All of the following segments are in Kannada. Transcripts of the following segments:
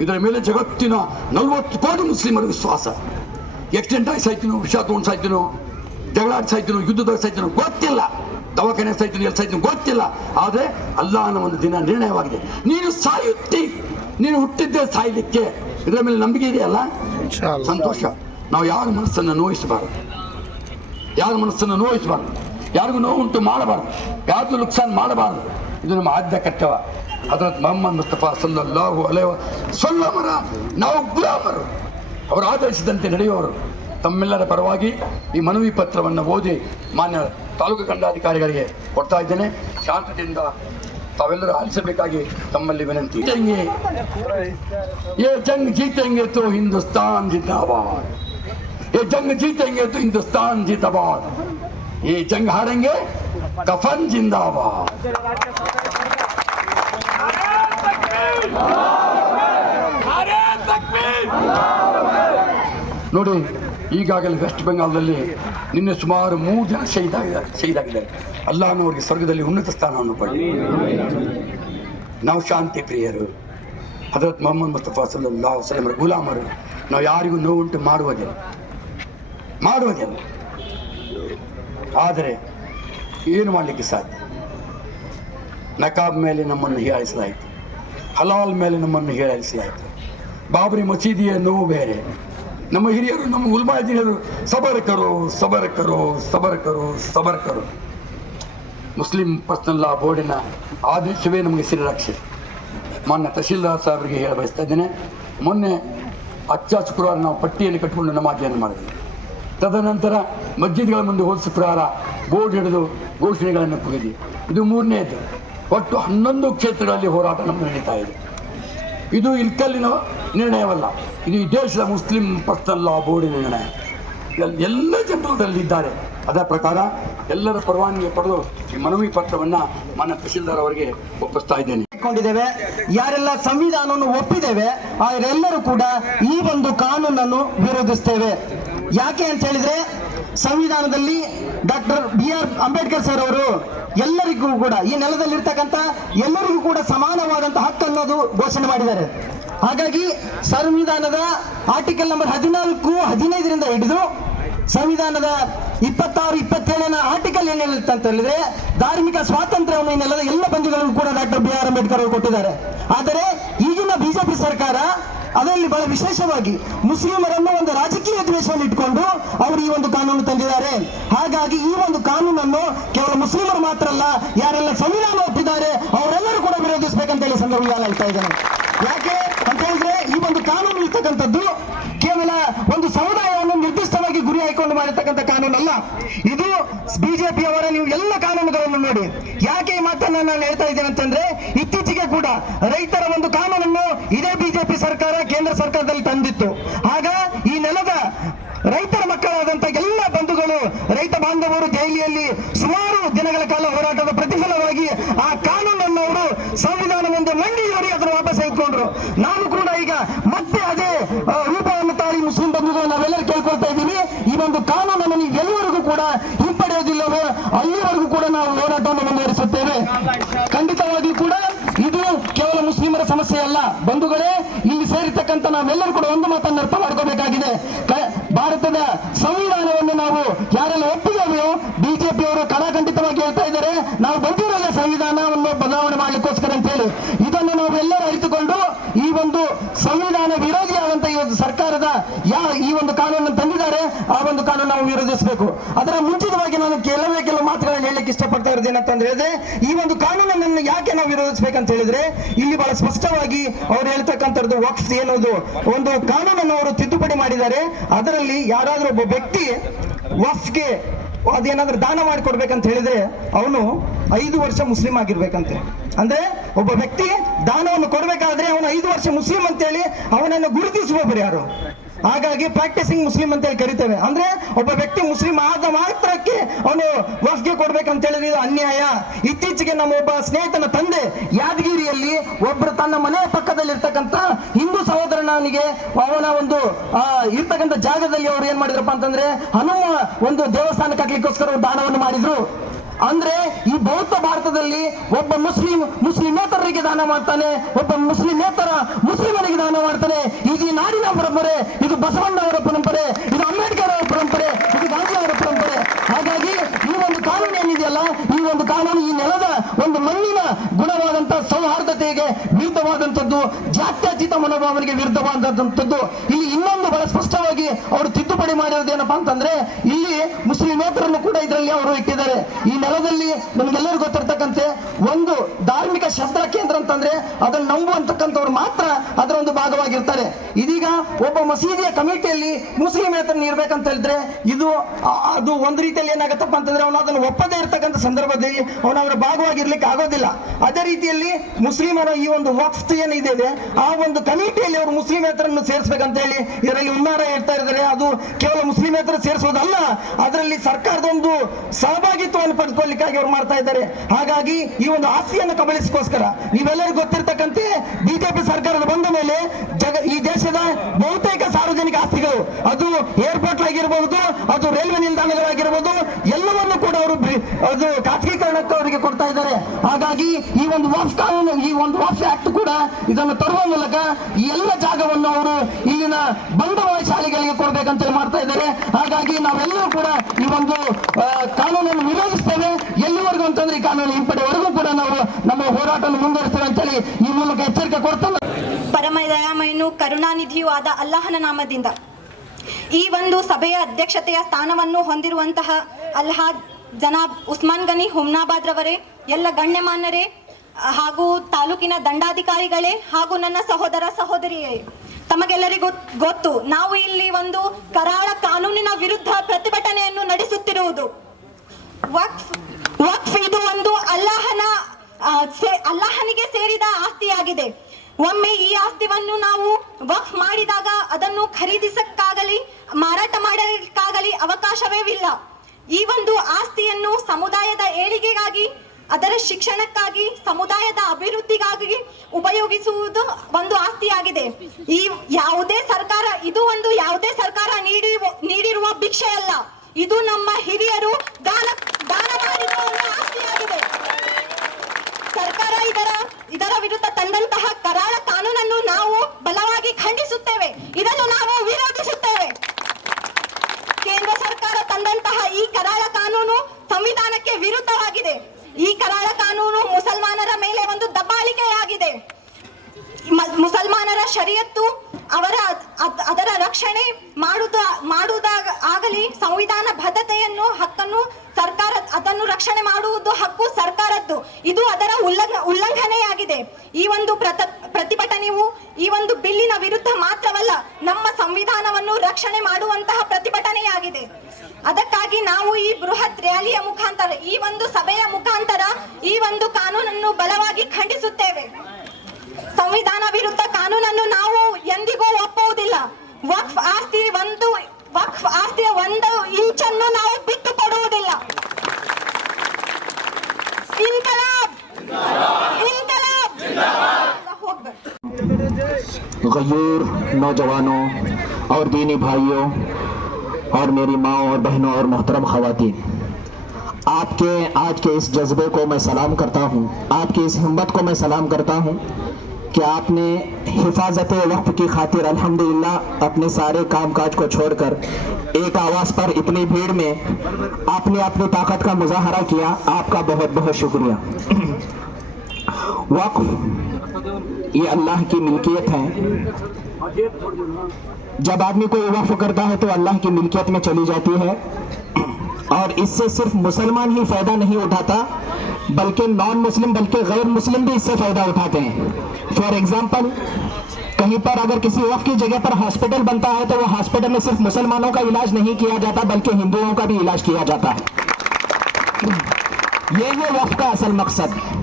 ಇದರ ಮೇಲೆ ಜಗತ್ತಿನ ನಲವತ್ತು ಕೋಟಿ ಮುಸ್ಲಿಮರ ವಿಶ್ವಾಸ. ಎಕ್ಸಿಡೆಂಟ್ ಆಗಿ ಸಾಯ್ತೀನೋ ವಿಷ ತಗೊಂಡು ಸಾಯ್ತೀನೋ ಜಗಳಾಡಿ ಸಾಯ್ತೀನೋ ಯುದ್ಧದಾಗ ಸಾಯ್ತೀನೋ ಗೊತ್ತಿಲ್ಲ. ದವಾಖಾನೆ ಸಾಯ್ತೀನಿ ಎಲ್ಲಿ ಸಾಯ್ತೀನಿ ಗೊತ್ತಿಲ್ಲ. ಆದರೆ ಅಲ್ಲಾಹನ ಒಂದು ದಿನ ನಿರ್ಣಯವಾಗಿದೆ. ನೀನು ಸಾಯುತ್ತಿ. ನೀನು ಹುಟ್ಟಿದ್ದೇ ಸಾಯಲಿಕ್ಕೆ. ಇದರ ಮೇಲೆ ನಂಬಿಕೆ ಇದೆಯಲ್ಲ? ಸಂತೋಷ. ನಾವು ಯಾರ ಮನಸ್ಸನ್ನು ನೋಯಿಸಬಾರದು. ಯಾರ ಮನಸ್ಸನ್ನು ನೋಯಿಸಬಾರ್ದು. ಯಾರಿಗೂ ನೋವುಂಟು ಮಾಡಬಾರ್ದು. ಯಾರಿಗೂ ನುಕ್ಸಾನ್ ಮಾಡಬಾರ್ದು. ಇದು ನಮ್ಮ ಆದ್ಯ ಕರ್ತವ್ಯ. ಹಜರತ್ ಮೊಹಮ್ಮದ್ ಮುಸ್ತಫಾ ಸಲ್ಲಲ್ಲಾಹು ಅಲೈ ಸೊಲ್ಲಮರ ನಾವು ಗುಲಾಮರು ಅವರು ಆದೇಶದಂತೆ ನಡೆಯುವವರು ತಮ್ಮೆಲ್ಲರ ಪರವಾಗಿ ಈ ಮನವಿ ಪತ್ರವನ್ನು ಓದಿ ಮಾನ್ಯ ತಾಲೂಕು ಕಂದಾಧಿಕಾರಿಗಳಿಗೆ ಕೊಡ್ತಾ ಇದ್ದೇನೆ ಶಾಂತದಿಂದ ತಾವೆಲ್ಲರೂ ಆಲಿಸಬೇಕಾಗಿ ತಮ್ಮಲ್ಲಿ ವಿನಂತಿ ಜಂಗೆ ये जंग जीतेंगे तो हिंदुस्तान जिंदाबाद ये जंग जीतेंगे तो हिंदुस्तान जिंदाबाद ये जंग हारेंगे कफन जिंदाबाद ನೋಡಿ, ಈಗಾಗಲೇ ವೆಸ್ಟ್ ಬೆಂಗಾಲ್ನಲ್ಲಿ ನಿನ್ನೆ ಸುಮಾರು ಮೂರು ಜನ ಶಹೀದಾಗಿದ್ದಾರೆ ಶಹೀದಾಗಿದ್ದಾರೆ. ಅಲ್ಲಾಹನವರಿಗೆ ಸ್ವರ್ಗದಲ್ಲಿ ಉನ್ನತ ಸ್ಥಾನವನ್ನು ಪಡೆದು ನಾವು ಶಾಂತಿ ಪ್ರಿಯರು. ಹಜರತ್ ಮೊಹಮ್ಮದ್ ಮುಸ್ತಫಾ ಸಲ್ಲಾ ವಸಲಮರ ಗುಲಾಮರು, ನಾವು ಯಾರಿಗೂ ನೋವುಂಟು ಮಾಡುವುದಿಲ್ಲ. ಮಾಡುವುದಿಲ್ಲ. ಆದರೆ ಏನು ಮಾಡಲಿಕ್ಕೆ ಸಾಧ್ಯ? ನಕಾಬ್ ಮೇಲೆ ನಮ್ಮನ್ನು ಹೀಯಾಳಿಸಲಾಯಿತು. ಹಲಾಲ್ ಮೇಲೆ ನಮ್ಮನ್ನು ಆಯ್ತು ಬಾಬರಿ ಮಸೀದಿಯ ನೋವು ಬೇರೆ. ನಮ್ಮ ಹಿರಿಯರು, ನಮ್ಮ ಉಲ್ಮಾಜಿನರು ಸಬರಕರು ಸಬರಕರು ಸಬರಕರು ಸಬರಕರು. ಮುಸ್ಲಿಂ ಪರ್ಸನಲ್ ಲಾ ಬೋರ್ಡಿನ ಆದೇಶವೇ ನಮಗೆ ಶ್ರೀರಕ್ಷೆ ಮಾನ್ಯ ತಹಶೀಲ್ದಾರ್ ಸಾಹೇಬರಿಗೆ ಹೇಳ ಬಯಸ್ತಾ ಇದ್ದೇನೆ. ಮೊನ್ನೆ ಅಚ್ಚ ಶುಕ್ರವಾರ ನಾವು ಪಟ್ಟಿಯನ್ನು ಕಟ್ಟಿಕೊಂಡು ನಮಾಜಿಯನ್ನು ಮಾಡಿದ್ವಿ. ತದನಂತರ ಮಸ್ಜಿದ್ಗಳ ಮುಂದೆ ಹೋದ ಶುಕ್ರವಾರ ಬೋರ್ಡ್ ಹಿಡಿದು ಘೋಷಣೆಗಳನ್ನು ಕೂಗಿದ್ವಿ. ಇದು ಮೂರನೇದು ಒಟ್ಟು ಹನ್ನೊಂದು ಕ್ಷೇತ್ರಗಳಲ್ಲಿ ಹೋರಾಟ ನಮ್ಮ ನಡೀತಾ ಇದೆ. ಇದು ಇಲ್ಕಲ್ಲಿನ ನಿರ್ಣಯವಲ್ಲ. ಇದು ಈ ದೇಶದ ಮುಸ್ಲಿಂ ಪರ್ಸನಲ್ ಲಾ ಬೋರ್ಡಿನ ನಿರ್ಣಯ. ಎಲ್- ಎಲ್ಲ ಜನರು ಅದರ ಪ್ರಕಾರ ಎಲ್ಲರ ಪರವಾನಗಿ ಪಡೆದು ಈ ಮನವಿ ಪತ್ರವನ್ನು ಮಾನ್ಯ ತಹಶೀಲ್ದಾರ್ ಅವರಿಗೆ ಒಪ್ಪಿಸ್ತಾ ಇದ್ದೇನೆ. ಕೊಂಡಿದ್ದೇವೆ ಯಾರೆಲ್ಲ ಸಂವಿಧಾನವನ್ನು ಒಪ್ಪಿದ್ದೇವೆ ಅವರೆಲ್ಲರೂ ಕೂಡ ಈ ಒಂದು ಕಾನೂನನ್ನು ವಿರೋಧಿಸ್ತೇವೆ. ಯಾಕೆ ಅಂತ ಹೇಳಿದ್ರೆ ಸಂವಿಧಾನದಲ್ಲಿ doctor B R Ambedkar sir ಅವರು ಎಲ್ಲರಿಗೂ ಕೂಡ, ಈ ನೆಲದಲ್ಲಿರ್ತಕ್ಕಂಥ ಎಲ್ಲರಿಗೂ ಕೂಡ ಸಮಾನವಾದಂತ ಹಕ್ಕು ಅನ್ನೋದು ಘೋಷಣೆ ಮಾಡಿದ್ದಾರೆ. ಹಾಗಾಗಿ ಸಂವಿಧಾನದ ಆರ್ಟಿಕಲ್ ನಂಬರ್ ಹದಿನಾಲ್ಕು, ಹದಿನೈದರಿಂದ ಹಿಡಿದು ಸಂವಿಧಾನದ ಇಪ್ಪತ್ತಾರು, ಇಪ್ಪತ್ತೇಳನ ಆರ್ಟಿಕಲ್ ಏನ್ ಹೇಳುತ್ತೆ ಅಂತ ಹೇಳಿದ್ರೆ, ಧಾರ್ಮಿಕ ಸ್ವಾತಂತ್ರ್ಯವನ್ನು ಈ ನೆಲದ ಎಲ್ಲ ಬಂಧುಗಳಿಗೂ ಕೂಡ ಡಾಕ್ಟರ್ ಬಿ ಆರ್ ಅಂಬೇಡ್ಕರ್ ಅವರು ಕೊಟ್ಟಿದ್ದಾರೆ. ಆದರೆ ಈಗಿನ ಬಿಜೆಪಿ ಸರ್ಕಾರ ಅದರಲ್ಲಿ ಬಹಳ ವಿಶೇಷವಾಗಿ ಮುಸ್ಲಿಮರನ್ನು ಒಂದು ರಾಜಕೀಯ ದ್ವೇಷವನ್ನು ಇಟ್ಕೊಂಡು ಅವರು ಈ ಒಂದು ಕಾನೂನು ತಂದಿದ್ದಾರೆ. ಹಾಗಾಗಿ ಈ ಒಂದು ಕಾನೂನನ್ನು ಕೇವಲ ಮುಸ್ಲಿಮರು ಮಾತ್ರ ಅಲ್ಲ, ಯಾರೆಲ್ಲ ಸಂವಿಧಾನ ಒಪ್ಪಿದ್ದಾರೆ ಅವರೆಲ್ಲರೂ ಕೂಡ ವಿರೋಧಿಸಬೇಕಂತ ಹೇಳಿ ಹೇಳ್ತಾ ಇದ್ದೇನೆ ಯಾಕೆ ಅಂತ ಹೇಳಿದ್ರೆ ಈ ಒಂದು ಕಾನೂನು ಇರ್ತಕ್ಕಂಥದ್ದು ಕೇವಲ ಒಂದು ಸಮುದಾಯವನ್ನು ನಿರ್ದಿಷ್ಟವಾಗಿ ಗುರಿ ಹಾಕಿಕೊಂಡು ಮಾಡಿರ್ತಕ್ಕಂಥ ಕಾನೂನಲ್ಲ ಇದು ಬಿಜೆಪಿ ಅವರ ನೀವು ಎಲ್ಲ ಕಾನೂನುಗಳನ್ನು ನೋಡಿ. ಯಾಕೆ ಈ ಮಾತನ್ನ ನಾನು ಹೇಳ್ತಾ ಇದ್ದೇನೆ ಅಂತಂದ್ರೆ ರೈತರ ಒಂದು ಕಾನೂನನ್ನು ಇದೇ ಬಿಜೆಪಿ ಸರ್ಕಾರ, ಕೇಂದ್ರ ಸರ್ಕಾರದಲ್ಲಿ ತಂದಿತ್ತು. ಆಗ ಈ ನೆಲದ ರೈತರ ಮಕ್ಕಳಾದಂತ ಎಲ್ಲ ಬಂಧುಗಳು, ರೈತ ಬಾಂಧವರು ದೆಹಲಿಯಲ್ಲಿ ಸುಮಾರು ದಿನಗಳ ಕಾಲ ಹೋರಾಟದ ಪ್ರತಿಫಲವಾಗಿ ಆ ಕಾನೂನನ್ನು ಅವರು ಸಂವಿಧಾನ ಮುಂದೆ ಮಂಡಿಯವರಿಗೆ ಅದನ್ನು ವಾಪಸ್ ತೆಗೆದುಕೊಂಡ್ರು. ನಾನು ಕೂಡ ಈಗ ಮತ್ತೆ ಅದೇ ಆ, ರೂಪವನ್ನು ತಾಳಿ ಮುಸ್ಲಿಂ ಬಂಧುಗಳು ನಾವೆಲ್ಲರೂ ಕೇಳ್ಕೊಳ್ತಾ ಇದ್ದೀವಿ ಈ ಒಂದು ಕಾನೂನನ್ನು ನೀವು ಎಲ್ಲಿವರೆಗೂ ಕೂಡ ಹಿಂಪಡೆಯೋದಿಲ್ಲವೋ ಅಲ್ಲಿವರೆಗೂ ಕೂಡ ನಾವು ಹೋರಾಟವನ್ನು ಮುಂದುವರಿಸುತ್ತೇವೆ ಖಂಡಿತವಾಗಿಯೂ ಕೂಡ ಇದು ಕೇವಲ ಮುಸ್ಲಿಮರ ಸಮಸ್ಯೆ ಅಲ್ಲ ಬಂಧುಗಳೇ ಇಲ್ಲಿ ಸೇರಿರ್ತಕ್ಕಂಥ ನಾವೆಲ್ಲರೂ ಕೂಡ ಒಂದು ಮಾತನ್ನು ಅರ್ಥ ಮಾಡ್ಕೋಬೇಕಾಗಿದೆ. ಭಾರತದ ಸಂವಿಧಾನವನ್ನು ನಾವು ಯಾರೆಲ್ಲ ಒಪ್ಪಿದ್ದೇವೆಯೋ ಬಿಜೆಪಿ ಅವರು ಕಲಾಖಂಡಿತವಾಗಿ ಹೇಳ್ತಾ ಇದ್ದಾರೆ, ನಾವು ಬಂದಿರೋದೇ ಸಂವಿಧಾನವನ್ನು ಬದಲಾವಣೆ ಮಾಡಲಿಕ್ಕೋಸ್ಕರ ಅಂತ ಹೇಳಿ ಇದನ್ನು ನಾವು ಎಲ್ಲರೂ ಅರಿತುಕೊಂಡು ಈ ಒಂದು ಸಂವಿಧಾನ ವಿರೋಧಿಯಾದಂತ ಈ ಒಂದು ಸರ್ಕಾರದ ಯಾ ಈ ಒಂದು ಕಾನೂನನ್ನು ತಂದಿದ್ದಾರೆ ಆ ಒಂದು ಕಾನೂನು ನಾವು ವಿರೋಧಿಸಬೇಕು. ಅದರ ಮುಂಚಿತವಾಗಿ ನಾನು ಕೆಲವೇ ಕೆಲವು ಮಾತುಗಳನ್ನು ಹೇಳಲಿಕ್ಕೆ ಇಷ್ಟಪಡ್ತಾ ಇರೋದು ಏನಂತ ಹೇಳಿದ್ರೆ ಈ ಒಂದು ಕಾನೂನನ್ನು ಯಾಕೆ ನಾವು ವಿರೋಧಿಸಬೇಕಂತ ಹೇಳಿದ್ರೆ, ಇಲ್ಲಿ ಬಹಳ ಸ್ಪಷ್ಟವಾಗಿ ಅವ್ರು ಹೇಳ್ತಕ್ಕಂಥದ್ದು ವಕ್ಸ್ ಏನೋದು ಒಂದು ಕಾನೂನನ್ನು ಅವರು ತಿದ್ದುಪಡಿ ಮಾಡಿದ್ದಾರೆ. ಅದರಲ್ಲಿ ಯಾರಾದರೂ ಒಬ್ಬ ವ್ಯಕ್ತಿ ವಫ್ಗೆ ಅದೇನಾದ್ರೂ ದಾನ ಮಾಡಿಕೊಡ್ಬೇಕಂತ ಹೇಳಿದ್ರೆ, ಅವನು ಐದು ವರ್ಷ ಮುಸ್ಲಿಂ ಆಗಿರ್ಬೇಕಂತೆ. ಅಂದ್ರೆ ಒಬ್ಬ ವ್ಯಕ್ತಿ ದಾನವನ್ನು ಕೊಡ್ಬೇಕಾದ್ರೆ ಅವನು ಐದು ವರ್ಷ ಮುಸ್ಲಿಂ ಅಂತೇಳಿ ಅವನನ್ನು ಗುರುತಿಸುವವರು ಯಾರು? ಹಾಗಾಗಿ ಪ್ರಾಕ್ಟಿಸಿಂಗ್ ಮುಸ್ಲಿಂ ಅಂತ ಹೇಳಿ ಕರಿತೇವೆ. ಅಂದ್ರೆ ಒಬ್ಬ ವ್ಯಕ್ತಿ ಮುಸ್ಲಿಂ ಆದ ಮಾತ್ರಕ್ಕೆ ಅವನು ವಫ್ಗೆ ಕೊಡ್ಬೇಕಂತ ಹೇಳಿದ್ರೆ ಇದು ಅನ್ಯಾಯ. ಇತ್ತೀಚೆಗೆ ನಮ್ಮ ಒಬ್ಬ ಸ್ನೇಹಿತನ ತಂದೆ ಯಾದಗಿರಿಯಲ್ಲಿ ಒಬ್ರು ತನ್ನ ಮನೆಯ ಪಕ್ಕದಲ್ಲಿ ಇರ್ತಕ್ಕಂಥ ಹಿಂದೂ ಸಹೋದರನಿಗೆ ಅವನ ಒಂದು ಇರ್ತಕ್ಕಂಥ ಜಾಗದಲ್ಲಿ ಅವ್ರು ಏನ್ ಮಾಡಿದ್ರಪ್ಪ ಅಂತಂದ್ರೆ ಹನುಮ ಒಂದು ದೇವಸ್ಥಾನ ಕಟ್ಟಲಿಕ್ಕೋಸ್ಕರ ದಾನವನ್ನು ಮಾಡಿದ್ರು. ಅಂದ್ರೆ ಈ ಬೌದ್ಧ ಭಾರತದಲ್ಲಿ ಒಬ್ಬ ಮುಸ್ಲಿಂ ಮುಸ್ಲಿಮೇತರರಿಗೆ ದಾನ ಮಾಡ್ತಾನೆ, ಒಬ್ಬ ಮುಸ್ಲಿಮೇತರ ಮುಸ್ಲಿಮರಿಗೆ ದಾನ ಮಾಡ್ತಾನೆ. ಇದು ಈ ನಾಡಿನ ಪರಂಪರೆ, ಇದು ಬಸವಣ್ಣ ಅವರ ಪರಂಪರೆ, ಇದು ಅಂಬೇಡ್ಕರ್ ಅವರ ಪರಂಪರೆ, ಇದು ಗಾಂಧಿ ಅವರ ಪರಂಪರೆ. ಹಾಗಾಗಿ ಈ ಒಂದು ಕಾನೂನು ಏನಿದೆಯಲ್ಲ, ಈ ಒಂದು ಕಾನೂನು ಈ ನೆಲದ ಒಂದು ಮಣ್ಣಿನ ಗುಣವಾದಂತಹ ಸೌಹಾರ್ದತೆಗೆ ವಿರುದ್ಧವಾದಂಥದ್ದು, ಜಾತ್ಯತೀತ ಮನೋಭಾವನೆಗೆ ವಿರುದ್ಧವಾದಂಥದ್ದು. ಇಲ್ಲಿ ಇನ್ನೊಂದು ಬಹಳ ಸ್ಪಷ್ಟವಾಗಿ ಅವರು ತಿದ್ದುಪಡಿ ಮಾಡಿರೋದು ಏನಪ್ಪಾ ಅಂತಂದ್ರೆ, ಇಲ್ಲಿ ಮುಸ್ಲಿಮೇತರನ್ನು ಕೂಡ ಇದರಲ್ಲಿ ಅವರು ಇಟ್ಟಿದ್ದಾರೆ. ಈ ನೆಲದಲ್ಲಿ ನಮಗೆಲ್ಲರಿಗೂ ಗೊತ್ತಿರ್ತಕ್ಕಂತೆ ಒಂದು ಧಾರ್ಮಿಕ ಶ್ರದ್ಧಾ ಕೇಂದ್ರ ಅಂತಂದ್ರೆ ಅದನ್ನು ನಂಬುವಂತಕ್ಕಂಥವ್ರು ಮಾತ್ರ ಅದರ ಒಂದು ಭಾಗವಾಗಿರ್ತಾರೆ. ಇದೀಗ ಒಬ್ಬ ಮಸೀದಿಯ ಕಮಿಟಿಯಲ್ಲಿ ಮುಸ್ಲಿಮೇತರನ್ನು ಇರ್ಬೇಕಂತ ಹೇಳಿದ್ರೆ ಇದು ಅದು ಒಂದು ರೀತಿಯಲ್ಲಿ ಏನಾಗತ್ತಪ್ಪ ಅಂತಂದ್ರೆ ಅವನು ಅದನ್ನು ಒಪ್ಪದೇ ಇರ್ತಕ್ಕಂಥ ಸಂದರ್ಭದಲ್ಲಿ ಅವನು ಅವರ ಭಾಗವಾಗಿರ್ಲಿಕ್ಕೆ ಆಗೋದಿಲ್ಲ. ಅದೇ ರೀತಿಯಲ್ಲಿ ಮುಸ್ಲಿಮರ ಈ ಒಂದು ವಕ್ಫ್ ಏನಿದೆ ಆ ಒಂದು ಕಮಿಟಿಯಲ್ಲಿ ಅವರು ಮುಸ್ಲಿಮೇತರನ್ನು ಸೇರಿಸಬೇಕಂತ ಹೇಳಿ ಇದರಲ್ಲಿ ಉನ್ನಾರ ಹೇಳ್ತಾ ಇದ್ದಾರೆ ಅದು ಕೇವಲ ಮುಸ್ಲಿಂ ಮುಸ್ಲಿಮೇತರ ಸೇರಿಸೋದಲ್ಲ, ಅದರಲ್ಲಿ ಸರ್ಕಾರದ ಒಂದು ಸಹಭಾಗಿತ್ವವನ್ನು ಪಡೆದುಕೊಳ್ಳಿಕ್ಕಾಗಿ ಅವರು ಮಾಡ್ತಾ ಇದ್ದಾರೆ. ಹಾಗಾಗಿ ಈ ಒಂದು ಆಸ್ತಿಯನ್ನು ಕಬಳಿಸಿಕೋಸ್ಕರ ನೀವೆಲ್ಲರಿಗೂ ಗೊತ್ತಿರ್ತಕ್ಕಂತೆ ಬಿಜೆಪಿ ಸರ್ಕಾರದ ಬಂದ ಮೇಲೆ ಜಗ ಈ ದೇಶದ ಬಹುತೇಕ ಸಾರ್ವಜನಿಕ ಆಸ್ತಿಗಳು, ಅದು ಏರ್ಪೋರ್ಟ್ ಆಗಿರಬಹುದು ಅದು ರೈಲ್ವೆ ನಿಲ್ದಾಣಗಳಾಗಿರಬಹುದು ಎಲ್ಲವನ್ನು ಅದು ಖಾಸಗೀಕರಣಕ್ಕೆ ಅವರಿಗೆ ಕೊಡ್ತಾ ಇದ್ದಾರೆ. ಹಾಗಾಗಿ ಈ ಒಂದು ವಾಫ್ ಕಾನೂನು, ಈ ಒಂದು ವಾಫ್ ಆಕ್ಟ್ ಕೂಡ ಇದನ್ನು ತರುವ ಮೂಲಕ ಎಲ್ಲ ಜಾಗವನ್ನು ಅವರು ಇಲ್ಲಿನ ಬಂಡವಾಳ ಶಾಲೆಗಳಿಗೆ ಹೇಳಿ ಮಾಡ್ತಾ ಇದ್ದಾರೆ. ಹಾಗಾಗಿ ನಾವೆಲ್ಲರೂ ಕೂಡ ಈ ಒಂದು ಕಾನೂನನ್ನು ವಿರೋಧಿಸ್ತೇವೆ. ಎಲ್ಲಿವರೆಗೂ ಅಂತಂದ್ರೆ ಈ ಕಾನೂನು ಹಿಂಪಡೆವರೆಗೂ ಕೂಡ ನಾವು ನಮ್ಮ ಹೋರಾಟವನ್ನು ಮುಂದುವರಿಸ್ತೇವೆ ಅಂತೇಳಿ ಈ ಮೂಲಕ ಎಚ್ಚರಿಕೆ ಕೊಡ್ತಾ ಪರಮ ದಯಾಮಯನು ಕರುಣಾನಿಧಿಯೂ ಆದ ಅಲ್ಲಾಹನ ನಾಮದಿಂದ ಈ ಒಂದು ಸಭೆಯ ಅಧ್ಯಕ್ಷತೆಯ ಸ್ಥಾನವನ್ನು ಹೊಂದಿರುವಂತಹ ಅಲ್ಹಾದ್ ಜನಾಬ್ ಉಸ್ಮಾನ್ ಗನಿ ಹುಮ್ನಾಬಾದ್ರವರೇ ಎಲ್ಲ ಗಣ್ಯಮಾನ್ಯರೇ, ಹಾಗೂ ತಾಲೂಕಿನ ದಂಡಾಧಿಕಾರಿಗಳೇ, ಹಾಗೂ ನನ್ನ ಸಹೋದರ ಸಹೋದರಿಯೇ ತಮಗೆಲ್ಲರಿಗೂ ಗೊತ್ತು, ನಾವು ಇಲ್ಲಿ ಒಂದು ಕರಾಳ ಕಾನೂನಿನ ವಿರುದ್ಧ ಪ್ರತಿಭಟನೆಯನ್ನು ನಡೆಸುತ್ತಿರುವುದು. ವಕ್ಫ್ ಇದು ಒಂದು ಅಲ್ಲಾಹನ ಅಲ್ಲಾಹನಿಗೆ ಸೇರಿದ ಆಸ್ತಿಯಾಗಿದೆ. ಒಮ್ಮೆ ಈ ಆಸ್ತಿವನ್ನು ನಾವು ವಕ್ಫ್ ಮಾಡಿದಾಗ ಅದನ್ನು ಖರೀದಿಸಕ್ಕಾಗಲಿ, ಮಾರಾಟ ಮಾಡಲಿಕ್ಕಾಗಲಿ ಅವಕಾಶವೇ ಇಲ್ಲ. ಈ ಒಂದು ಆಸ್ತಿಯನ್ನು ಸಮುದಾಯದ ಏಳಿಗೆಗಾಗಿ, ಅದರ ಶಿಕ್ಷಣಕ್ಕಾಗಿ, ಸಮುದಾಯದ ಅಭಿವೃದ್ಧಿಗಾಗಿ ಉಪಯೋಗಿಸುವುದು ಒಂದು ಆಸ್ತಿಯಾಗಿದೆ. ಈ ಯಾವುದೇ ಸರ್ಕಾರ, ಇದು ಒಂದು ಯಾವುದೇ ಸರ್ಕಾರ ನೀಡಿ ನೀಡಿರುವ ಭಿಕ್ಷೆ ಅಲ್ಲ ಇದು ನಮ್ಮ ಹಿರಿಯರು ದಾನ ದಾನ ಆಸ್ತಿಯಾಗಿದೆ. ಸರ್ಕಾರ ಇದರ ಇದರ ವಿರುದ್ಧ ತಂದಂತಹ ಕರಾಳ ಕಾನೂನನ್ನು ನಾವು ಬಲವಾಗಿ ಖಂಡಿಸುತ್ತೇವೆ ಇದನ್ನು ನಾವು ವಿರೋಧಿಸುತ್ತೇವೆ ಕೇಂದ್ರ ಸರ್ಕಾರ ತಂದಂತಹ ಈ ಕರಾಳ ಕಾನೂನು ಸಂವಿಧಾನಕ್ಕೆ ವಿರುದ್ಧವಾಗಿದೆ. ಈ ಕರಾಳ ಕಾನೂನು ಮುಸಲ್ಮಾನರ ಮೇಲೆ ಒಂದು ದಬ್ಬಾಳಿಕೆಯಾಗಿದೆ. ಮುಸಲ್ಮಾನರ ಶರಿಯತ್ತು ಅವರ ಅದ್- ಅದರ ರಕ್ಷಣೆ ಮಾಡುದ ಮಾಡುವುದಾಗ ಆಗಲಿ ಸಂವಿಧಾನ ಬದ್ಧತೆಯನ್ನು ಹಕ್ಕನ್ನು ಸರ್ಕಾರ ಅದನ್ನು ರಕ್ಷಣೆ ಮಾಡುವುದು ಹಕ್ಕು ಸರ್ಕಾರದ್ದು ಇದು ಅದರ ಉಲ್ಲಂಘ ಉಲ್ಲಂಘನೆಯಾಗಿದೆ ಈ ಒಂದು ಪ್ರತ ಪ್ರತಿಭಟನೆಯು ಈ ಒಂದು ಬಿಲ್ಲಿನ ವಿರುದ್ಧ ಮಾತ್ರವಲ್ಲ ನಮ್ಮ ಸಂವಿಧಾನವನ್ನು ರಕ್ಷಣೆ ಮಾಡುವಂತಹ ಪ್ರತಿಭಟನೆಯಾಗಿದೆ. ಅದಕ್ಕಾಗಿ ನಾವು ಈ ಬೃಹತ್ ರ್ಯಾಲಿಯ ಮುಖಾಂತರ, ಈ ಒಂದು ಸಭೆಯ ಮುಖಾಂತರ ಈ ಒಂದು ಕಾನೂನನ್ನು ಬಲವಾಗಿ ಖಂಡಿಸುತ್ತೇವೆ. ಸಂವಿಧಾನ ವಿರುದ್ಧ ಕಾನೂನನ್ನು ನಾವು ಎಂದಿಗೂ ಒಪ್ಪುವುದಿಲ್ಲ. ವಕ್ಫ್ ಆಸ್ತಿ ಒಂದು, ವಕ್ಫ್ ಆಸ್ತಿಯ ಒಂದು ಇಂಚನ್ನು ನಾವು ಬಿಟ್ಟು ಕೊಡುವುದಿಲ್ಲ غیور نوجوانوں اور دینی بھائیوں اور میری ماں اور بہنوں اور محترم خواتین، آپ کے آج کے اس جذبے کو میں سلام کرتا ہوں، آپ کی اس ہمت کو میں سلام کرتا ہوں کہ آپ نے حفاظت وقت کی خاطر الحمدللہ اپنے سارے کام کاج کو چھوڑ کر ایک آواز پر اتنی بھیڑ میں آپ نے اپنی طاقت کا مظاہرہ کیا، آپ کا بہت بہت شکریہ۔ وقف یہ اللہ کی ملکیت ہے۔ جب آدمی کوئی وقف کرتا ہے تو اللہ کی ملکیت میں چلی جاتی ہے۔ اور اس سے صرف مسلمان ہی فائدہ نہیں اٹھاتا، بلکہ نان مسلم بلکہ غیر مسلم بھی اس سے فائدہ اٹھاتے ہیں۔ فار ایگزامپل کہیں پر اگر کسی وقت کی جگہ پر ہاسپٹل بنتا ہے تو وہ ہاسپٹل میں صرف مسلمانوں کا علاج نہیں کیا جاتا، بلکہ ہندوؤں کا بھی علاج کیا جاتا۔ ہے یہ ہے وقف کا اصل مقصد۔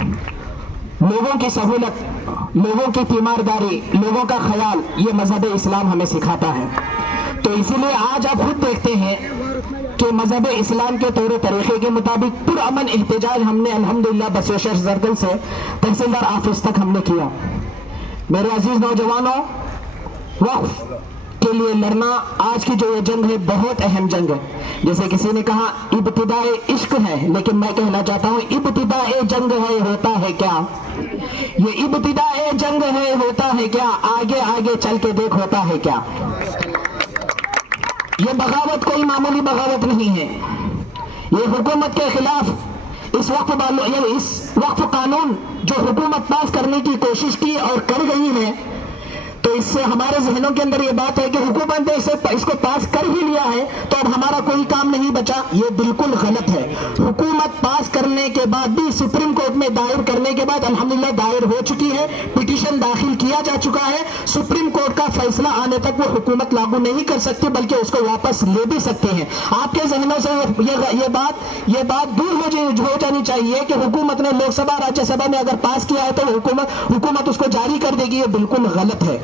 لوگوں کی سہولت، لوگوں کی تیمارداری، لوگوں کا خیال، یہ مذہب اسلام ہمیں سکھاتا ہے۔ تو اسی لیے آج آپ خود دیکھتے ہیں کہ مذہب اسلام کے طور طریقے کے مطابق پر امن احتجاج ہم نے الحمدللہ بسوشر زرگل سے تحصیلدار آفس تک ہم نے کیا۔ میرے عزیز نوجوانوں، وقف۔ کے لیے لڑنا آج کی جو یہ جنگ ہے بہت اہم جنگ ہے۔ جیسے کسی نے کہا ابتدا عشق ہے، لیکن میں کہنا چاہتا ہوں ابتدا جنگ ہے، ہوتا ہے کیا؟ یہ ابتدا جنگ ہے، ہوتا ہے کیا؟ آگے آگے چل کے دیکھ، ہوتا ہے کیا؟ یہ بغاوت، کوئی معمولی بغاوت نہیں ہے۔ یہ حکومت کے خلاف اس وقت بالو... اس وقت قانون جو حکومت پاس کرنے کی کوشش کی اور کر گئی ہے تو اس سے ہمارے ذہنوں کے اندر یہ بات ہے کہ حکومت نے اسے اس کو پاس کر ہی لیا ہے، تو اب ہمارا کوئی کام نہیں بچا۔ یہ بالکل غلط ہے۔ حکومت پاس کرنے کے بعد بھی سپریم کورٹ میں دائر کرنے کے بعد الحمدللہ دائر ہو چکی ہے۔ پیٹیشن داخل کیا جا چکا ہے۔ سپریم کورٹ کا فیصلہ آنے تک وہ حکومت لاگو نہیں کر سکتی، بلکہ اس کو واپس لے بھی سکتے ہیں۔ آپ کے ذہنوں سے یہ بات یہ بات دور ہو جانی چاہیے کہ حکومت نے لوک سبھا، راجیہ سبھا میں اگر پاس کیا ہے تو حکومت حکومت اس کو جاری کر دے گی۔ یہ بالکل غلط ہے۔